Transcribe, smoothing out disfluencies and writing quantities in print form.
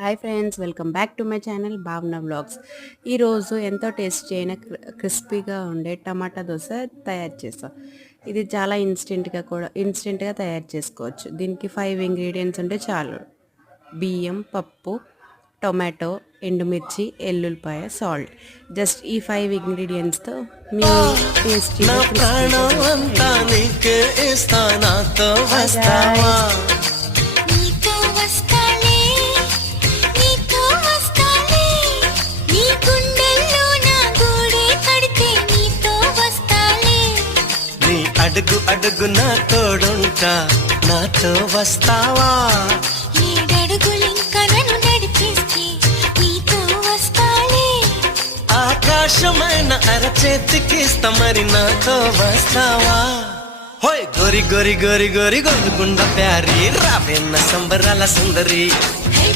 Hi friends, welcome back to my channel భావన vlogs. ఈరోజు ఎంతో టేస్టీ అయిన క్రిస్పీగా ఉండే టమాటా దోశ తయారు చేస్తాం. ఇది చాలా ఇన్స్టెంట్గా తయారు చేసుకోవచ్చు. దీనికి 5 ఇంగ్రీడియంట్స్ ఉంటే చాలు. బియ్యం, పప్పు, టొమాటో, ఎండుమిర్చి, ఎల్లుల్లిపాయ, సాల్ట్. జస్ట్ ఈ 5 ఇంగ్రీడియంట్స్తో మీ టేస్టీ అడుగు అడుగు నా తోడుంటా, నాతో వస్తావా? ఏడడుగులింకా నన్ను నడిపిస్తే నీతో వస్తాలే. ఆకాశమైన అరచేతికిస్తా, మరి నాతో వస్తావా? హోయ్ గోరి గోరి గోరి గోరి గొంతుకుండ ప్యారి, రావేన్న సంబరాల సుందరి.